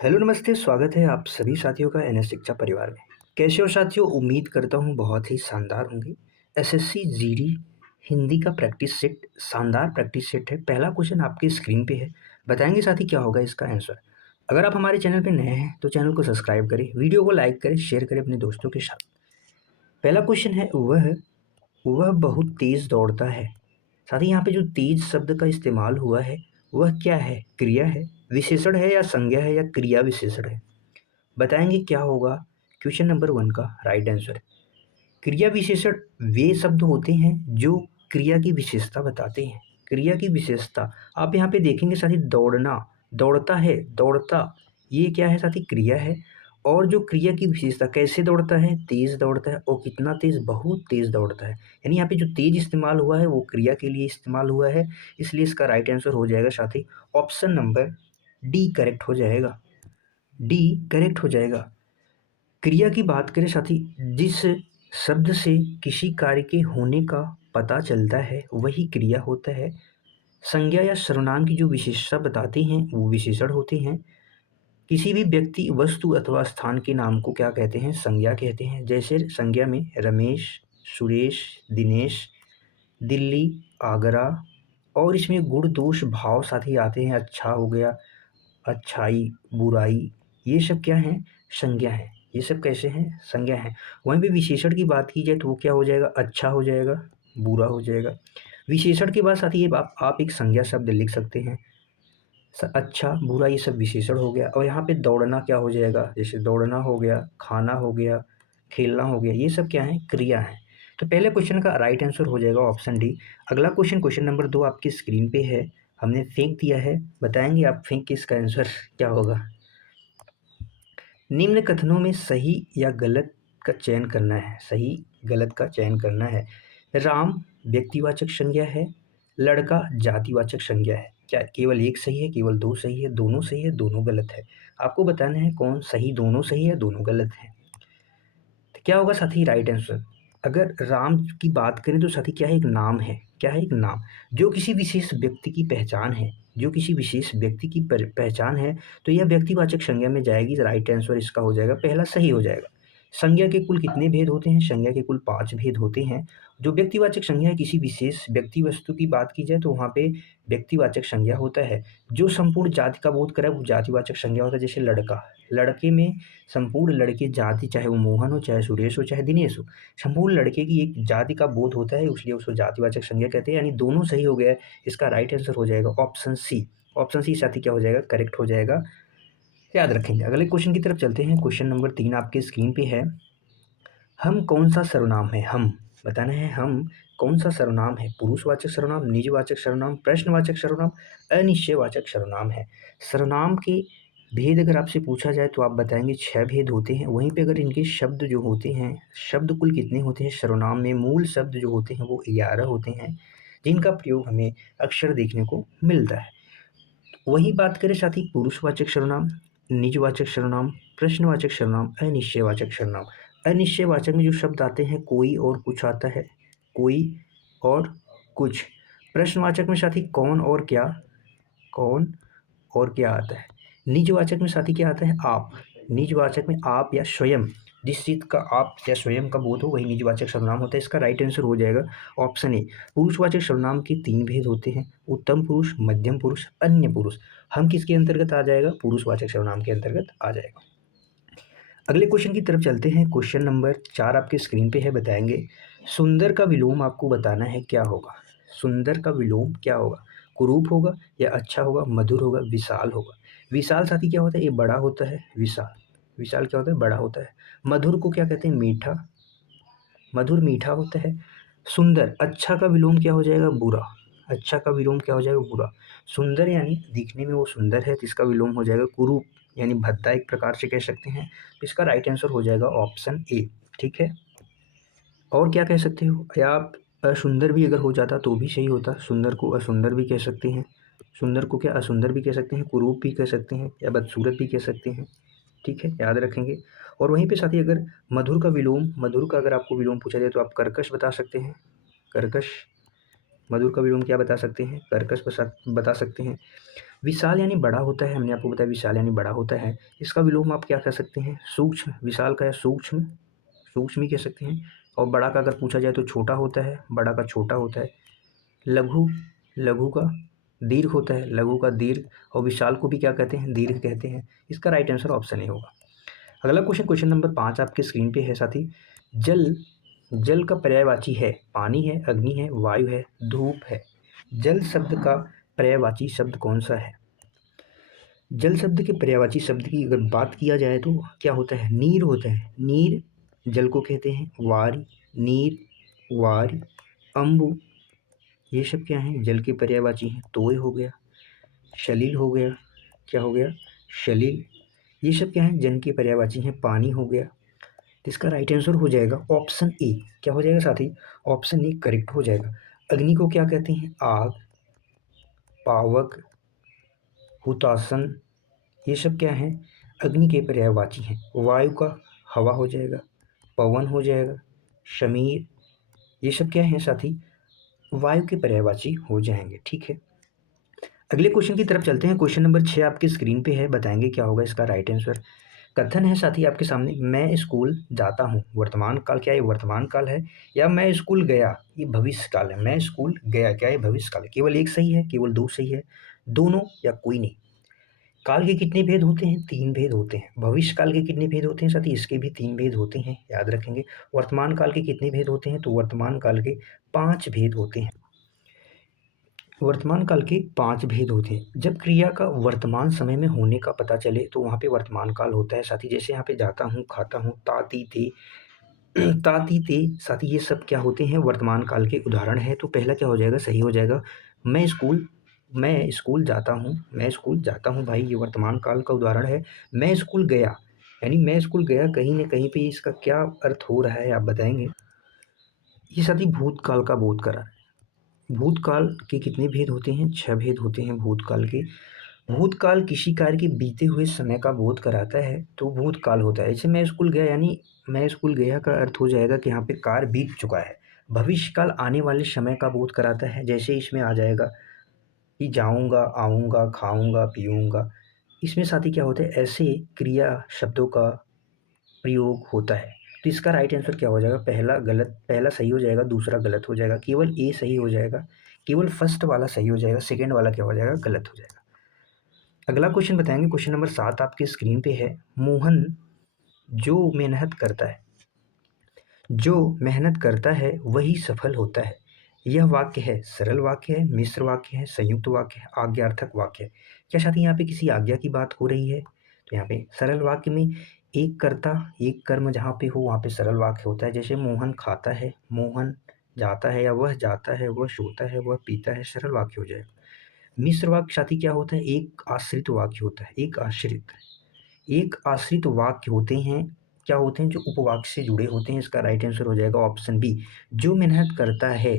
Hello नमस्ते, स्वागत है आप सभी साथियों का एनएस शिक्षा परिवार में। कैसे हो साथियों? उम्मीद करता हूँ बहुत ही शानदार होंगे। एसएससी जीडी हिंदी का प्रैक्टिस सेट शानदार प्रैक्टिस सेट है। पहला क्वेश्चन आपकी स्क्रीन पे है। बताएंगे साथी क्या होगा इसका आंसर। अगर आप हमारे चैनल पे नए हैं तो चैनल को सब्सक्राइब करें, वीडियो को लाइक करें, शेयर करें अपने दोस्तों के साथ। पहला क्वेश्चन है वह बहुत तेज दौड़ता है। साथी यहाँ पे जो तेज शब्द का इस्तेमाल हुआ है वह क्या है? क्रिया है, विशेषण है या संज्ञा है या क्रिया विशेषण है? बताएंगे क्या होगा क्वेश्चन नंबर 1 का राइट आंसर। क्रिया विशेषण वे शब्द होते हैं जो क्रिया की विशेषता बताते हैं। क्रिया की विशेषता आप यहाँ पे देखेंगे साथी, दौड़ना, दौड़ता है, दौड़ता, ये क्या है साथी? क्रिया है। और जो क्रिया की विशेषता, कैसे दौड़ता है? तेज दौड़ता है। और कितना तेज? बहुत तेज दौड़ता है। यानी यहाँ पे जो तेज इस्तेमाल हुआ है वो क्रिया के लिए इस्तेमाल हुआ है, इसलिए इसका राइट आंसर हो जाएगा साथी ऑप्शन नंबर डी करेक्ट हो जाएगा। डी करेक्ट हो जाएगा। क्रिया की बात करें साथी, जिस शब्द से किसी कार्य के होने का पता चलता है वही क्रिया होता है। संज्ञा या सर्वनाम की जो विशेषता बताते हैं वो विशेषण होते हैं। किसी भी व्यक्ति, वस्तु अथवा स्थान के नाम को क्या कहते हैं? संज्ञा कहते हैं। जैसे संज्ञा में रमेश, सुरेश, दिनेश, दिल्ली, आगरा। और इसमें गुण दोष भाव साथी आते हैं। अच्छा हो गया, अच्छाई, बुराई, ये सब क्या हैं? संज्ञा है। ये सब कैसे हैं? संज्ञा है। वहीं पे विशेषण की बात की जाए तो वो क्या हो जाएगा? अच्छा हो जाएगा, बुरा हो जाएगा। विशेषण के बाद साथ ही ये आप एक संज्ञा शब्द लिख सकते हैं। अच्छा, बुरा, ये सब विशेषण हो गया। और यहाँ पे दौड़ना क्या हो जाएगा? जैसे दौड़ना हो गया, खाना हो गया, खेलना हो गया, ये सब क्या है? क्रिया है। तो पहले क्वेश्चन का राइट आंसर हो जाएगा ऑप्शन डी। अगला क्वेश्चन, क्वेश्चन नंबर 2 आपकी स्क्रीन पे है। हमने फेंक दिया है, बताएंगे आप फेंक के इसका आंसर क्या होगा। निम्न कथनों में सही या गलत का चयन करना है। सही गलत का चयन करना है। राम व्यक्तिवाचक संज्ञा है, लड़का जातिवाचक संज्ञा है। क्या केवल एक सही है? केवल दो सही है? दोनों सही है? दोनों गलत है? आपको बताना है कौन सही, दोनों सही है, दोनों गलत है। तो क्या होगा साथी राइट आंसर? अगर राम की बात करें तो साथी क्या है? एक नाम है। क्या है? एक नाम, जो किसी विशेष व्यक्ति की पहचान है। जो किसी विशेष व्यक्ति की पहचान है तो यह व्यक्तिवाचक संज्ञा में जाएगी। राइट आंसर इसका हो जाएगा, पहला सही हो जाएगा। संज्ञा के कुल कितने भेद होते हैं? संज्ञा के कुल 5 भेद होते हैं। जो व्यक्तिवाचक संज्ञा है, किसी विशेष व्यक्ति वस्तु की बात की जाए तो वहाँ पे व्यक्तिवाचक संज्ञा होता है। जो संपूर्ण जाति का बोध करे वो जातिवाचक संज्ञा होता है। जैसे लड़का, लड़के में संपूर्ण लड़के जाति, चाहे वो मोहन हो, चाहे सुरेश हो, चाहे दिनेश हो, संपूर्ण लड़के की एक जाति का बोध होता है, इसलिए उसको जातिवाचक संज्ञा कहते हैं। यानी दोनों सही हो गया है। इसका राइट आंसर हो जाएगा ऑप्शन सी। ऑप्शन सी साथी क्या हो जाएगा? करेक्ट हो जाएगा। याद रखेंगे। अगले क्वेश्चन की तरफ चलते हैं। क्वेश्चन नंबर 3 आपके स्क्रीन पे है। हम कौन सा सर्वनाम है? हम बताना है हम कौन सा सर्वनाम है। पुरुषवाचक सर्वनाम, निजवाचक सर्वनाम, प्रश्नवाचक सर्वनाम, अनिश्चयवाचक सर्वनाम है। सर्वनाम के भेद अगर आपसे पूछा जाए तो आप बताएंगे 6 भेद होते हैं। वहीं पे अगर इनके शब्द जो होते हैं, शब्द कुल कितने होते हैं सर्वनाम में? मूल शब्द जो होते हैं वो 11 होते हैं, जिनका प्रयोग हमें अक्सर देखने को मिलता है। वही बात करें साथ ही पुरुषवाचक सर्वनाम, निजवाचक सर्वनाम, प्रश्नवाचक सर्वनाम, अनिश्चयवाचक सर्वनाम। अनिश्चयवाचक में जो शब्द आते हैं कोई और कुछ आता है, कोई और कुछ। प्रश्नवाचक में साथी कौन और क्या, कौन और क्या आता है। निजवाचक में साथी क्या आता है? आप। निजवाचक में आप या स्वयं, जिस चीज़ का आप या स्वयं का बोध हो वही निजवाचक सर्वनाम होता है। इसका राइट आंसर हो जाएगा ऑप्शन ए। पुरुषवाचक सर्वनाम के 3 भेद होते हैं, उत्तम पुरुष, मध्यम पुरुष, अन्य पुरुष। हम किसके अंतर्गत आ जाएगा? पुरुषवाचक सर्वनाम के अंतर्गत आ जाएगा। अगले क्वेश्चन की तरफ चलते हैं। क्वेश्चन नंबर 4 आपके स्क्रीन पे है, बताएंगे। सुंदर का विलोम आपको बताना है क्या होगा। सुंदर का विलोम क्या होगा? कुरूप होगा या अच्छा होगा, मधुर होगा, विशाल होगा। विशाल साथी क्या होता है? ये बड़ा होता है। विशाल, विशाल क्या होता है? बड़ा होता है। मधुर को क्या कहते हैं? मीठा, मधुर मीठा होता है। सुंदर, अच्छा का विलोम क्या हो जाएगा? बुरा। अच्छा का विलोम क्या हो जाएगा? बुरा। सुंदर यानी दिखने में वो सुंदर है, तो इसका विलोम हो जाएगा कुरूप, यानी भद्दा एक प्रकार से कह सकते हैं। तो इसका राइट आंसर हो जाएगा ऑप्शन ए। ठीक है। और क्या कह सकते हो? या आप असुंदर भी अगर हो जाता तो भी सही होता। सुंदर को असुंदर भी कह सकते हैं। सुंदर को क्या असुंदर भी कह सकते हैं, कुरूप भी कह सकते हैं, या बदसूरत भी कह सकते हैं। ठीक है, याद रखेंगे। और वहीं पे साथ ही अगर मधुर का विलोम, मधुर का अगर आपको विलोम पूछा जाए तो आप कर्कश बता सकते हैं। कर्कश, मधुर का विलोम क्या बता सकते हैं? कर्कश बता सकते हैं। विशाल यानी बड़ा होता है, हमने आपको बताया विशाल यानी बड़ा होता है। इसका विलोम आप क्या कह सकते हैं? सूक्ष्म। विशाल का या सूक्ष्म, सूक्ष्म ही कह सकते हैं। और बड़ा का अगर पूछा जाए तो छोटा होता है, बड़ा का छोटा होता है। लघु, लघु का दीर्घ होता है, लघु का दीर्घ। और विशाल को भी क्या कहते हैं? दीर्घ कहते हैं। इसका राइट आंसर ऑप्शन ए होगा। अगला क्वेश्चन, क्वेश्चन नंबर 5 आपके स्क्रीन पे है साथी। जल, जल का पर्यायवाची है पानी है, अग्नि है, वायु है, धूप है। जल शब्द का पर्यायवाची शब्द कौन सा है? जल शब्द के पर्यायवाची शब्द की अगर बात किया जाए तो क्या होता है? नीर होता है। नीर जल को कहते हैं। वारी, नीर, वारी, अम्बु, ये सब क्या हैं? जल के पर्यायवाची हैं। तोय हो गया, सलील हो गया, क्या हो गया? सलील, ये सब क्या हैं? जल के पर्यायवाची हैं। पानी हो गया। तो इसका राइट आंसर हो जाएगा ऑप्शन ए। क्या हो जाएगा साथी? ऑप्शन ए करेक्ट हो जाएगा। अग्नि को क्या कहते हैं? आग, पावक, हुतासन, ये सब क्या हैं? अग्नि के पर्यायवाची हैं। वायु का हवा हो जाएगा, पवन हो जाएगा, शमीर, ये सब क्या हैं साथी? वायु के पर्यायवाची हो जाएंगे। ठीक है, अगले क्वेश्चन की तरफ चलते हैं। क्वेश्चन नंबर 6 आपके स्क्रीन पे है, बताएंगे क्या होगा इसका राइट आंसर। कथन है साथी आपके सामने, मैं स्कूल जाता हूँ। वर्तमान काल, क्या ये वर्तमान काल है? या मैं स्कूल गया, ये भविष्य काल है। मैं स्कूल गया, क्या ये भविष्य काल है? केवल एक सही है, केवल दो सही है, दोनों या कोई नहीं। काल के कितने भेद होते हैं? 3 भेद होते हैं। भविष्य काल के कितने भेद होते हैं साथी? इसके भी 3 भेद होते हैं, याद रखेंगे। वर्तमान काल के कितने भेद होते हैं? तो वर्तमान काल के 5 भेद होते हैं। वर्तमान काल के 5 भेद होते हैं। जब क्रिया का वर्तमान समय में होने का पता चले तो वहाँ पे वर्तमान काल होता है साथी। जैसे यहाँ पे जाता हूँ, खाता हूँ, ताती थे, ताती ते साथी, ये सब क्या होते हैं? वर्तमान काल के उदाहरण है। तो पहला क्या हो जाएगा? सही हो जाएगा। मैं स्कूल, मैं स्कूल जाता हूँ, मैं स्कूल जाता हूँ भाई, ये वर्तमान काल का उदाहरण है। मैं स्कूल गया, यानी मैं स्कूल गया, कहीं न कहीं पे इसका क्या अर्थ हो रहा है आप बताएँगे? ये साथी भूतकाल का बोध करा रहा है। भूतकाल के कितने भेद होते हैं? 6 भेद होते हैं भूतकाल के। भूतकाल किसी कार्य के बीते हुए समय का बोध कराता है तो भूतकाल होता है। जैसे मैं स्कूल गया, यानी मैं स्कूल गया का अर्थ हो जाएगा कि यहाँ पे कार्य बीत चुका है। भविष्यकाल आने वाले समय का बोध कराता है। जैसे इसमें आ जाएगा कि जाऊँगा, आऊँगा, खाऊँगा, पीऊँगा। इसमें साथी क्या होता है? ऐसे क्रिया शब्दों का प्रयोग होता है। तो इसका राइट आंसर क्या हो जाएगा? पहला गलत, पहला सही हो जाएगा, दूसरा गलत हो जाएगा। केवल ए सही हो जाएगा, केवल फर्स्ट वाला सही हो जाएगा, सेकंड वाला क्या हो जाएगा? गलत हो जाएगा। अगला क्वेश्चन बताएंगे, क्वेश्चन नंबर 7 आपके स्क्रीन पे है। मोहन जो मेहनत करता है, जो मेहनत करता है वही सफल होता है। यह वाक्य है सरल वाक्य है, मिश्र वाक्य है, संयुक्त वाक्य है, आज्ञार्थक वाक्य है। क्या साथी यहाँ पे किसी आज्ञा की बात हो रही है? तो यहाँ पे सरल वाक्य में एक कर्ता एक कर्म जहाँ पे हो वहाँ पे सरल वाक्य होता है। जैसे मोहन खाता है, मोहन जाता है, या वह जाता है, वह सोता है, वह पीता है, सरल वाक्य हो जाएगा। मिश्र वाक्य साथी क्या होता है? एक आश्रित वाक्य होता है। एक आश्रित वाक्य होते हैं, क्या होते हैं? जो उपवाक्य से जुड़े होते हैं। इसका राइट आंसर हो जाएगा ऑप्शन बी। जो मेहनत करता है,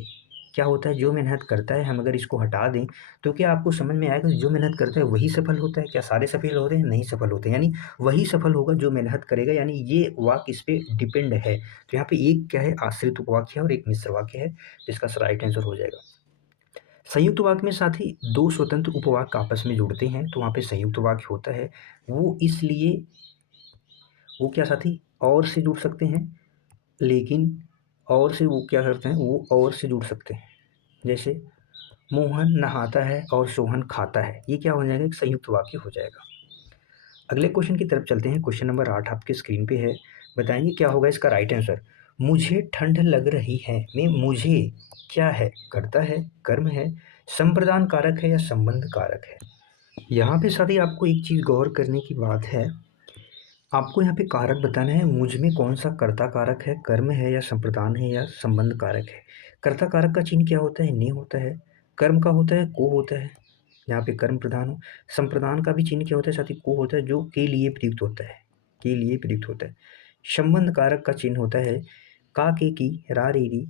क्या होता है? जो मेहनत करता है। हम अगर इसको हटा दें तो क्या आपको समझ में आएगा? जो मेहनत करता है वही सफल होता है। क्या सारे सफल होते हैं? नहीं सफल होते, यानी वही सफल होगा जो मेहनत करेगा, यानी ये वाक्य इस पे डिपेंड है। तो यहाँ पे एक क्या है? आश्रित उपवाक्य है और एक मिश्र वाक्य है, जिसका राइट आंसर हो जाएगा। संयुक्त वाक्य में साथी दो स्वतंत्र उपवाक्य आपस में जुड़ते हैं तो वहाँ पे संयुक्त वाक्य होता है। वो इसलिए, वो क्या साथी? और से जुड़ सकते हैं, लेकिन और से वो क्या करते हैं? वो और से जुड़ सकते हैं। जैसे मोहन नहाता है और सोहन खाता है, ये क्या हो जाएगा? एक संयुक्त वाक्य हो जाएगा। अगले क्वेश्चन की तरफ चलते हैं। क्वेश्चन नंबर 8 आपके स्क्रीन पे है, बताएंगे क्या होगा इसका राइट आंसर। मुझे ठंड लग रही है में मुझे क्या है? कर्ता है, कर्म है, संप्रदान कारक है, या संबंध कारक है? यहाँ पे साथी आपको एक चीज़ गौर करने की बात है। आपको यहाँ पे कारक बताना है, मुझ में कौन सा कर्ता कारक है, कर्म है, या संप्रदान है, या संबंध कारक है। कर्ता कारक का चिन्ह क्या होता है? ने होता है। कर्म का होता है को होता है, जहाँ पे कर्म प्रधान हो। संप्रदान का भी चिन्ह क्या होता है साथी? को होता है, जो के लिए प्रयुक्त होता है, के लिए प्रयुक्त होता है। संबंध कारक का चिन्ह होता है का, के, की, रा, रे, री,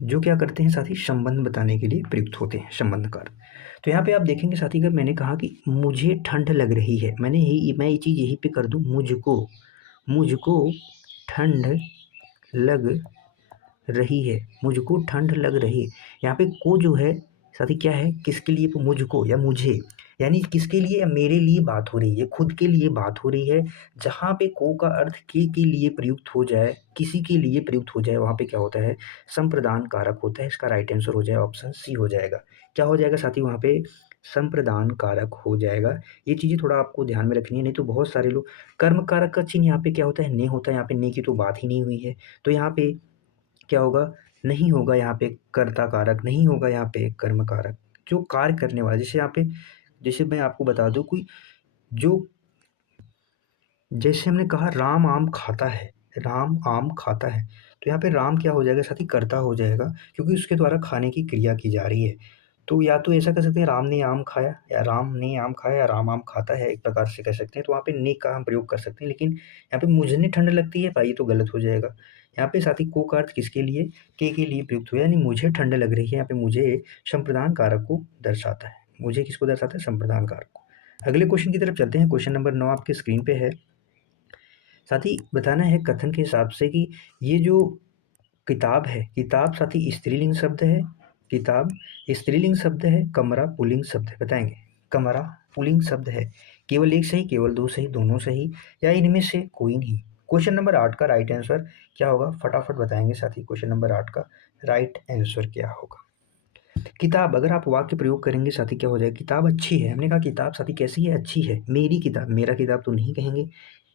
जो क्या करते हैं साथी? संबंध बताने के लिए प्रयुक्त होते हैं, संबंध कारक। तो यहाँ पे आप देखेंगे साथी, अगर मैंने कहा कि मुझे ठंड लग रही है, मैं ये चीज़ यहीं पे कर दूँ, मुझको, मुझको ठंड लग रही है, मुझको ठंड लग रही है। यहाँ पे को जो है साथी क्या है? किसके लिए? मुझको या मुझे, यानी किसके लिए? मेरे लिए बात हो रही है, खुद के लिए बात हो रही है। जहाँ पे को का अर्थ के लिए प्रयुक्त हो जाए, किसी के लिए प्रयुक्त हो जाए, वहाँ पे क्या होता है? संप्रदान कारक होता है। इसका राइट आंसर हो जाए ऑप्शन सी हो जाएगा। क्या हो जाएगा साथी? वहाँ पे संप्रदान कारक हो जाएगा। ये चीज़ें थोड़ा आपको ध्यान में रखनी है, नहीं तो बहुत सारे लोग कर्म कारक का चिन्ह यहाँ पे क्या होता है? ने होता है। यहाँ पे ने की तो बात ही नहीं हुई है, तो यहाँ पे क्या होगा? नहीं होगा यहाँ पे कर्ता कारक, नहीं होगा यहाँ पे कर्म कारक। जो कार्य करने वाला, जैसे यहाँ पे, जैसे मैं आपको बता दूँ, कोई जो, जैसे हमने कहा राम आम खाता है, राम आम खाता है, तो यहाँ पे राम क्या हो जाएगा साथी? कर्ता हो जाएगा, क्योंकि उसके द्वारा खाने की क्रिया की जा रही है। तो या तो ऐसा कह सकते हैं राम ने आम खाया, या राम ने आम खाया, या राम आम खाता है, एक प्रकार से कह सकते हैं। तो वहाँ पे ने का हम प्रयोग कर सकते हैं, लेकिन यहाँ पे मुझे ठंड लगती है भाई, तो गलत हो जाएगा। यहाँ पे साथी को का अर्थ किसके लिए? के लिए प्रयुक्त हुआ, यानी मुझे ठंड लग रही है। यहाँ पे मुझे संप्रदान कारक को दर्शाता है। मुझे किसको दर्शाता है? संप्रदान कारक को। अगले क्वेश्चन की तरफ चलते हैं। क्वेश्चन नंबर 9 आपके स्क्रीन पे है। साथी बताना है कथन के हिसाब से कि ये जो किताब है, किताब साथी स्त्रीलिंग शब्द है, किताब स्त्रीलिंग शब्द है, कमरा पुल्लिंग शब्द है? बताएंगे। कमरा पुल्लिंग शब्द है। केवल एक सही, केवल दो सही, दोनों सही, या इनमें से कोई नहीं? क्वेश्चन नंबर 8 का राइट आंसर क्या होगा? फटाफट बताएंगे साथी। क्वेश्चन नंबर 8 का राइट आंसर क्या होगा? किताब, अगर आप वाक्य प्रयोग करेंगे साथी, क्या हो जाएगा? किताब अच्छी है। हमने कहा किताब साथी कैसी है? अच्छी है। मेरी किताब, मेरा किताब तो नहीं कहेंगे,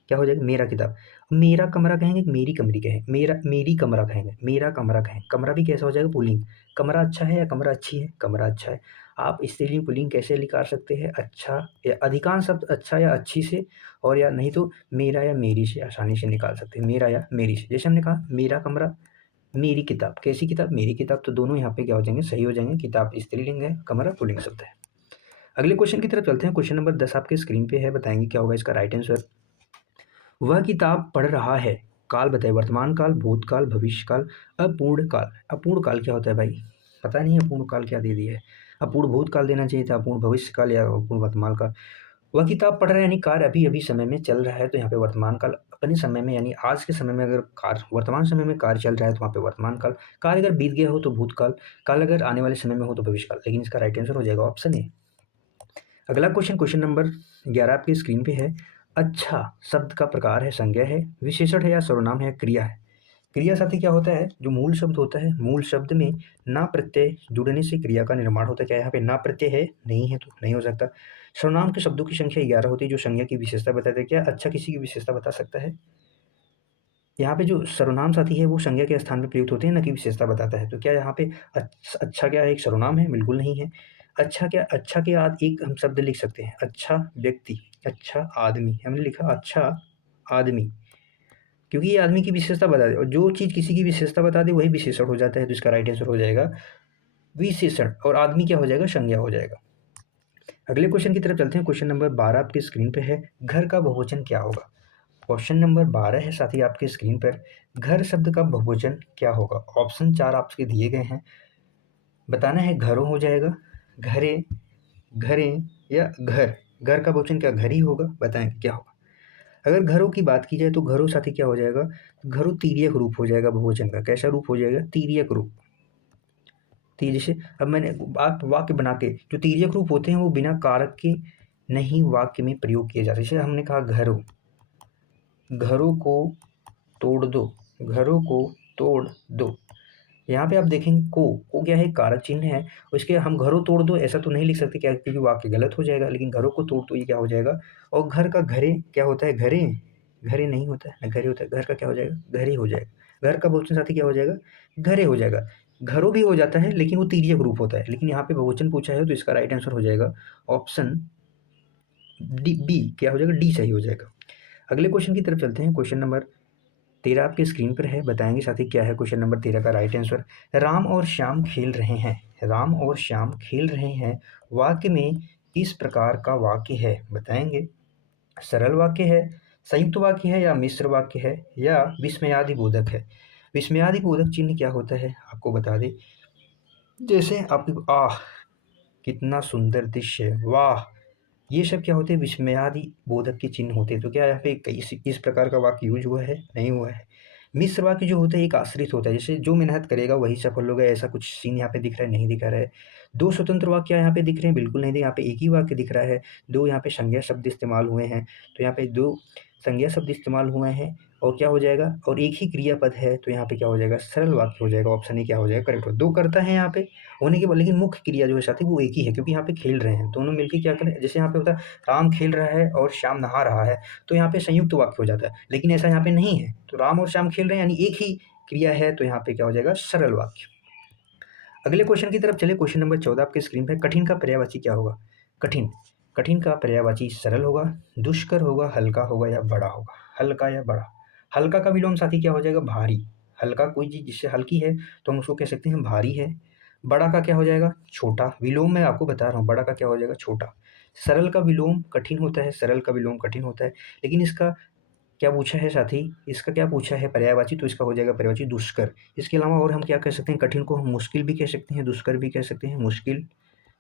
क्या हो जाएगा? मेरा किताब। मेरा कमरा कहेंगे, मेरी कमरी कहें, मेरा मेरी कमरा कहेंगे, मेरा कमरा कहें। कमरा भी कैसा हो जाएगा? पुल्लिंग। कमरा अच्छा है या कमरा अच्छी है? कमरा अच्छा है। आप स्त्रीलिंग पुल्लिंग कैसे निकाल सकते हैं? अच्छा, या अधिकांश शब्द अच्छा या अच्छी से, और या नहीं तो मेरा या मेरी से आसानी से निकाल सकते हैं। मेरा या मेरी से, जैसे हमने कहा मेरा कमरा, मेरी किताब। कैसी किताब? मेरी किताब। तो दोनों यहाँ पे क्या हो जाएंगे? सही हो जाएंगे। किताब स्त्रीलिंग है, कमरा पुल्लिंग शब्द है। अगले क्वेश्चन की तरफ चलते हैं। क्वेश्चन नंबर 10 आपके स्क्रीन पे है, बताएंगे क्या होगा इसका राइट आंसर? वह किताब पढ़ रहा है। काल बताए, वर्तमान काल, भूतकाल, भविष्य काल, अपूर्ण काल। अपूर्ण काल क्या होता है भाई? पता नहीं अपूर्ण काल क्या दे दिया है। अपूर्ण भूतकाल देना चाहिए था, अपूर्ण भविष्य काल या अपूर्ण वर्तमान काल। वह किताब पढ़ रहा है यानी कार्य अभी अभी समय में चल रहा है, तो यहाँ पे वर्तमान काल। अपने समय में यानी आज के समय में अगर कार्य, वर्तमान समय में कार्य चल रहा है, तो वहाँ पे वर्तमान काल। कार्य अगर बीत गया हो तो भूतकाल, काल अगर आने वाले समय में हो तो भविष्य काल। लेकिन इसका राइट आंसर हो जाएगा ऑप्शन ए। अगला क्वेश्चन, क्वेश्चन नंबर 11 आपकी स्क्रीन पे है। अच्छा शब्द का प्रकार है, संज्ञा है, विशेषण है, या सर्वनाम है, क्रिया है? क्रिया साथी क्या होता है? जो मूल शब्द होता है, मूल शब्द में ना प्रत्यय जुड़ने से क्रिया का निर्माण होता है। क्या यहाँ पे ना प्रत्यय है? नहीं है, तो नहीं हो सकता। सर्वनाम के शब्दों की संख्या 11 होती है, जो संज्ञा की विशेषता बताते हैं। क्या अच्छा किसी की विशेषता बता सकता है? यहाँ पे जो सर्वनाम साथी है वो संज्ञा के स्थान पे प्रयुक्त होते हैं, ना कि विशेषता बताता है। तो क्या यहाँ पे अच्छा क्या एक सर्वनाम है? बिल्कुल नहीं है। अच्छा क्या? अच्छा के बाद एक हम शब्द लिख सकते हैं, अच्छा व्यक्ति, अच्छा आदमी। हमने लिखा अच्छा आदमी, क्योंकि ये आदमी की विशेषता बता दे, और जो चीज़ किसी की विशेषता बता दे वही विशेषण हो जाता है। तो इसका राइट आंसर हो जाएगा विशेषण, और आदमी क्या हो जाएगा? संज्ञा हो जाएगा। अगले क्वेश्चन की तरफ चलते हैं। क्वेश्चन नंबर 12 आपकी स्क्रीन पे है। घर का बहुवचन क्या होगा? क्वेश्चन नंबर 12 है साथी आपके स्क्रीन पर। घर शब्द का बहुवचन क्या होगा? ऑप्शन 4 आपके दिए गए हैं। बताना है घरों हो जाएगा, घरे, घरें, या घर। घर का बहुवचन क्या घर ही होगा? बताएं क्या होगा? अगर घरों की बात की जाए तो घरों साथी क्या हो जाएगा? घरों तिर्यक रूप हो जाएगा बहुवचन का। कैसा रूप हो जाएगा? तिर्यक रूप। जैसे अब मैंने आप वाक्य बना के, जो तिर्यक रूप होते हैं वो बिना कारक के नहीं वाक्य में प्रयोग किए जाते। जैसे हमने कहा घरों, घरों को तोड़ दो, घरों को तोड़ दो। यहाँ पे आप देखेंगे को क्या है? कारक चिन्ह है। उसके हम घरों तोड़ दो ऐसा तो नहीं लिख सकते, क्या? क्योंकि वाक्य गलत हो जाएगा। लेकिन घरों को तोड़ दो ये क्या हो जाएगा? और घर का घरे क्या होता है? घरे, घरे नहीं होता है ना, घरे होता है। घर का क्या हो जाएगा? घरे हो जाएगा। घर का बहुवचन साथी क्या हो जाएगा? घरे हो जाएगा। घरों भी हो जाता है, लेकिन वो तिर्यक रूप होता है। लेकिन यहाँ पे बहुवचन पूछा है, तो इसका राइट आंसर हो जाएगा ऑप्शन डी, बी। क्या हो जाएगा? डी सही हो जाएगा। अगले क्वेश्चन की तरफ चलते हैं। क्वेश्चन नंबर 13 आपके स्क्रीन पर है, बताएंगे साथी क्या है क्वेश्चन नंबर 13 का राइट आंसर? राम और श्याम खेल रहे हैं, राम और श्याम खेल रहे हैं, वाक्य में इस प्रकार का वाक्य है? बताएंगे। सरल वाक्य है, संयुक्त वाक्य है, या मिश्र वाक्य है, या विस्मयादिबोधक है? विस्मयादिबोधक चिन्ह क्या होता है आपको बता दें। जैसे आप आह कितना सुंदर दृश्य है, वाह, ये सब क्या होते हैं? विस्मयादि बोधक के चिन्ह होते हैं। तो क्या यहाँ पे इस प्रकार का वाक्य यूज हुआ है? नहीं हुआ है। मिश्र वाक्य जो होता है एक आश्रित होता है, जैसे जो मेहनत करेगा वही सफल होगा, ऐसा कुछ सीन यहाँ पे दिख रहा है? नहीं दिखा रहा है। 2 स्वतंत्र वाक्य यहाँ पे दिख रहे हैं? बिल्कुल नहीं, यहाँ पे एक ही वाक्य दिख रहा है। 2 यहाँ पे संज्ञा शब्द इस्तेमाल हुए हैं, तो यहाँ पे 2 संज्ञा शब्द इस्तेमाल हुए हैं और क्या हो जाएगा, और एक ही क्रियापद है, तो यहाँ पे क्या हो जाएगा, सरल वाक्य हो जाएगा। ऑप्शन ए क्या हो जाएगा, करेक्ट हो। 2 कर्ता है यहाँ पे होने के बाद, लेकिन मुख्य क्रिया जो है साथी वो एक ही है, क्योंकि यहाँ पे खेल रहे हैं दोनों मिलके। क्या करें, जैसे यहाँ पे होता है राम खेल रहा है और श्याम नहा रहा है, तो यहाँ पे संयुक्त वाक्य हो जाता है, लेकिन ऐसा यहाँ पे नहीं है। तो राम और श्याम खेल रहे हैं यानी एक ही क्रिया है, तो यहाँ पे क्या हो जाएगा, सरल वाक्य। अगले क्वेश्चन की तरफ चले। क्वेश्चन नंबर 14 आपके स्क्रीन पे। कठिन का पर्यायवाची क्या होगा? कठिन, कठिन का पर्यायवाची सरल होगा, दुष्कर होगा, हल्का होगा या बड़ा होगा? हल्का या बड़ा। हल्का का विलोम साथी क्या हो जाएगा, भारी। हल्का कोई चीज जिससे हल्की है तो हम उसको कह सकते हैं भारी है। बड़ा का क्या हो जाएगा, छोटा। विलोम मैं आपको बता रहा हूँ, बड़ा का क्या हो जाएगा, छोटा। सरल का विलोम कठिन होता है, सरल का विलोम कठिन होता है, लेकिन इसका क्या पूछा है साथी, इसका क्या पूछा है पर्यायवाची, तो इसका हो जाएगा पर्यायवाची दुष्कर। इसके अलावा और हम क्या कह सकते हैं, कठिन को हम मुश्किल भी कह सकते हैं, दुष्कर भी कह सकते हैं। मुश्किल,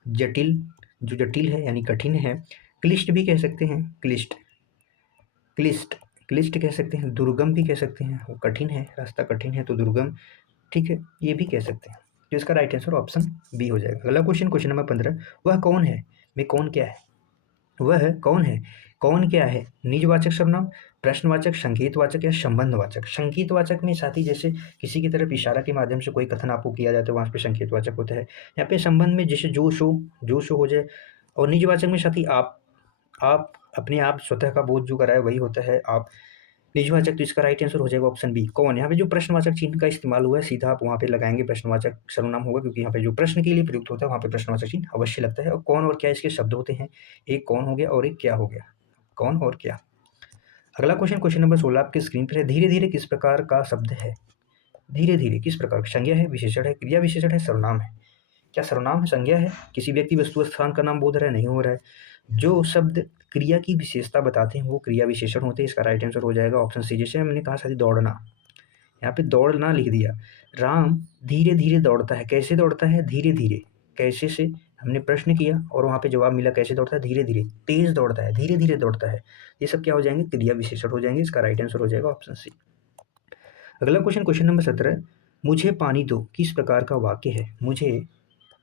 जटिल, जो जटिल है यानी कठिन है। क्लिष्ट भी कह सकते हैं, क्लिष्ट, क्लिष्ट, क्लिष्ट कह सकते हैं। दुर्गम भी कह सकते हैं, वो कठिन है, रास्ता कठिन है तो दुर्गम, ठीक है, ये भी कह सकते हैं। तो इसका राइट आंसर ऑप्शन बी हो जाएगा। अगला क्वेश्चन, क्वेश्चन नंबर 15। वह कौन है, में कौन क्या है? वह कौन है, कौन क्या है? निजवाचक सर्वनाम, प्रश्नवाचक, संकेतवाचक या संबंधवाचक? संकेतवाचक में साथी जैसे किसी की तरफ इशारा के माध्यम से कोई कथन आपको किया जाता है, वहाँ पे संकेतवाचक होता है। यहाँ पे संबंध में जैसे जो शो हो जाए। और निजवाचक में साथी आप अपने आप स्वतः का बोध जो कराए वही होता है आप। निजवाचक, तो इसका राइट आंसर हो जाएगा ऑप्शन बी, कौन। यहाँ पे जो प्रश्नवाचक चिन्ह का इस्तेमाल हुआ है सीधा आप वहाँ पे लगाएंगे, प्रश्नवाचक सर्वनाम होगा, क्योंकि यहाँ पे जो प्रश्न के लिए प्रयुक्त होता है वहाँ पे प्रश्नवाचक चिन्ह अवश्य लगता है। और कौन और क्या इसके शब्द होते हैं, एक कौन हो गया और एक क्या हो गया, कौन और क्या। अगला क्वेश्चन, क्वेश्चन नंबर 16 आपके स्क्रीन पर है। धीरे धीरे किस प्रकार का शब्द है? धीरे धीरे किस प्रकार का, संज्ञा है, विशेषण है, क्रिया विशेषण है, सर्वनाम है? क्या सर्वनाम है, संज्ञा है, किसी व्यक्ति वस्तु स्थान का नाम बोध रहा है, नहीं हो रहा है। जो शब्द क्रिया की विशेषता बताते हैं वो क्रिया विशेषण होते हैं। इसका राइट आंसर हो जाएगा ऑप्शन सी। जैसे हमने कहा साथी दौड़ना, यहाँ पे दौड़ना लिख दिया। राम धीरे धीरे दौड़ता है, कैसे दौड़ता है, धीरे धीरे। कैसे से हमने प्रश्न किया और वहाँ पे जवाब मिला, कैसे दौड़ता है, धीरे धीरे। तेज दौड़ता है, धीरे धीरे दौड़ता है। ये सब क्या हो जाएंगे, क्रिया विशेषण हो जाएंगे। इसका राइट आंसर हो जाएगा ऑप्शन सी। अगला क्वेश्चन, क्वेश्चन नंबर 17। मुझे पानी दो किस प्रकार का वाक्य है? मुझे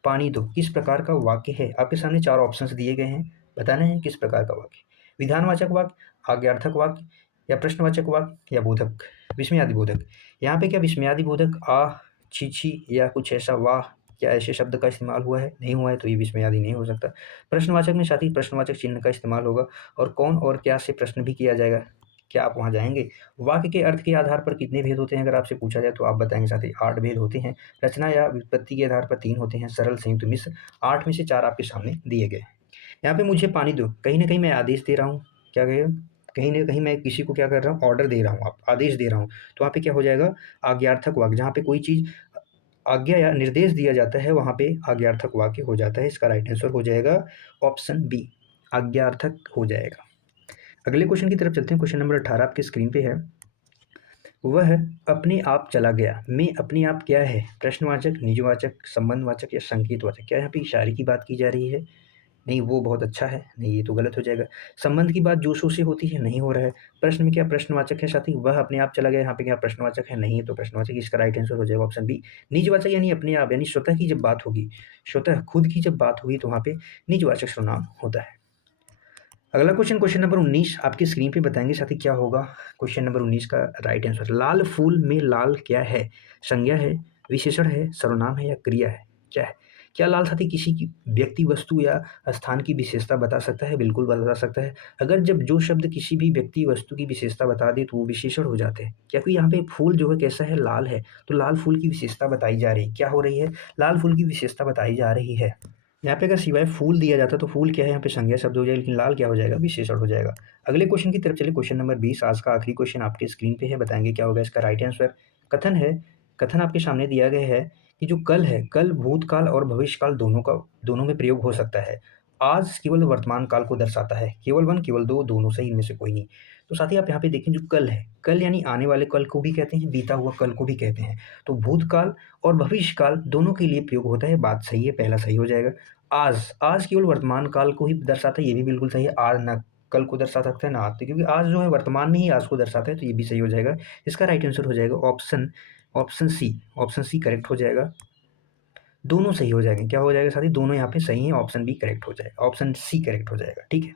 पानी दो किस प्रकार का वाक्य है? आपके सामने 4 ऑप्शंस दिए गए हैं, बताना है किस प्रकार का वाक्य। विधानवाचक वाक्य, आज्ञार्थक वाक्य या प्रश्नवाचक वाक्य या बोधक, विस्मयादि बोधक। यहाँ पे क्या विस्मयादि बोधक आ, छी छी या कुछ ऐसा, वाह, क्या ऐसे शब्द का इस्तेमाल हुआ है, नहीं हुआ है, तो ये विस्मयादि नहीं हो सकता। प्रश्नवाचक में साथ ही प्रश्नवाचक चिन्ह का इस्तेमाल होगा। और कौन और क्या से प्रश्न भी किया जाएगा, क्या आप वहाँ जाएंगे? वाक्य के अर्थ के आधार पर कितने भेद होते हैं अगर आपसे पूछा जाए तो आप बताएंगे साथी 8 भेद होते हैं। रचना या व्युत्पत्ति के आधार पर 3 होते हैं, सरल, संयुक्त, मिश्र। 8 में से 4 आपके सामने दिए गए। यहाँ पे मुझे पानी दो, कहीं ना कहीं मैं आदेश दे रहा हूँ, क्या कहेगा, कहीं ना कहीं मैं किसी को क्या कर रहा हूँ, ऑर्डर दे रहा हूँ, आप आदेश दे रहा हूँ। तो वहाँ पे क्या हो जाएगा, आज्ञार्थक वाक्य। जहाँ पे कोई चीज़ आज्ञा या निर्देश दिया जाता है वहाँ पे आज्ञार्थक वाक्य हो जाता है। इसका राइट आंसर हो जाएगा ऑप्शन बी, आज्ञार्थक हो जाएगा। अगले क्वेश्चन की तरफ चलते हैं। क्वेश्चन नंबर 18 आपके स्क्रीन पे है। वह अपने आप चला गया में अपने आप क्या है, प्रश्नवाचक, निजवाचक, संबंधवाचक या संकेतवाचक? क्या यहाँ पे इशारे की बात की जा रही है? नहीं, वो बहुत अच्छा है, नहीं ये तो गलत हो जाएगा। संबंध की बात जोशों से होती है, नहीं हो रहा है। प्रश्न में क्या प्रश्नवाचक है साथी, वह अपने आप चला गया, यहाँ पे क्या प्रश्नवाचक है, नहीं है, तो प्रश्नवाचक। इसका राइट आंसर हो जाएगा ऑप्शन बी, निजवाचक, यानी अपने आप, यानी स्वतः की जब बात होगी, स्वतः खुद की जब बात होगी तो वहाँ पे निजवाचक सर्वनाम होता है। अगला क्वेश्चन, क्वेश्चन नंबर 19 आपकी स्क्रीन पे बताएंगे साथी क्या होगा। क्वेश्चन नंबर 19 का राइट आंसर, लाल फूल में लाल क्या है, संज्ञा है, विशेषण है, सर्वनाम है या क्रिया है? क्या है? क्या लाल साथी किसी की व्यक्ति, वस्तु या स्थान की विशेषता बता सकता है? बिल्कुल बता सकता है। अगर जब जो शब्द किसी भी व्यक्ति, वस्तु की विशेषता बता दे तो वो विशेषण हो जाते हैं। क्योंकि यहाँ पे फूल जो है कैसा है, लाल है, तो लाल फूल की विशेषता बताई जा रही है। क्या हो रही है, लाल फूल की विशेषता बताई जा रही है। यहाँ पे अगर सिवाय फूल दिया जाता तो फूल क्या है, यहाँ पे संज्ञा शब्द हो जाएगा, लेकिन लाल क्या हो जाएगा, विशेषण हो जाएगा। अगले क्वेश्चन की तरफ चलिए। क्वेश्चन नंबर 20 आज का आखिरी क्वेश्चन आपके स्क्रीन पे है, बताएंगे क्या होगा इसका राइट आंसर। कथन है, कथन आपके सामने दिया गया है कि जो कल है, कल भूतकाल और भविष्यकाल दोनों में प्रयोग हो सकता है। आज केवल वर्तमान काल को दर्शाता है, केवल 1, केवल 2, दोनों सही, इनमें से कोई नहीं। तो साथ ही आप यहाँ पे देखें, जो कल है, कल यानी आने वाले कल को भी कहते हैं, बीता हुआ कल को भी कहते हैं। तो भूतकाल और भविष्यकाल दोनों के लिए प्रयोग होता है, बात सही है, पहला सही हो जाएगा। आज केवल वर्तमान काल को ही दर्शाता है, ये भी बिल्कुल सही है। आज ना कल को दर्शा सकता है ना आज, क्योंकि आज जो है वर्तमान में ही आज को दर्शाता है, तो ये भी सही हो जाएगा। इसका राइट आंसर हो जाएगा option C, option C correct हो जाएगा। दोनों सही हो जाएंगे। क्या हो जाएगा साथी? दोनों यहाँ पे सही है, ऑप्शन बी करेक्ट हो जाएगा, ऑप्शन सी करेक्ट हो जाएगा। ठीक है,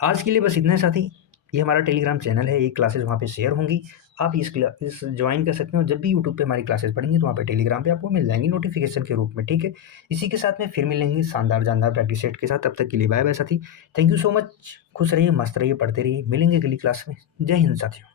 आज के लिए बस इतना है साथी। ये हमारा टेलीग्राम चैनल है, ये क्लासेस वहाँ पे शेयर होंगी, आप इस ज्वाइन कर सकते हो। जब भी यूट्यूब पे हमारी क्लासेस पढ़ेंगे तो वहाँ पे टेलीग्राम पे आपको मिल जाएंगी नोटिफिकेशन के रूप में। ठीक है, इसी के साथ में फिर मिलेंगे शानदार जानदार प्रैक्टिस सेट के साथ। तब तक के लिए बाय बाय साथी, थैंक यू सो मच। खुश रहिए, मस्त रहिए, पढ़ते रहिए, मिलेंगे अगली क्लास में। जय हिंद साथियों।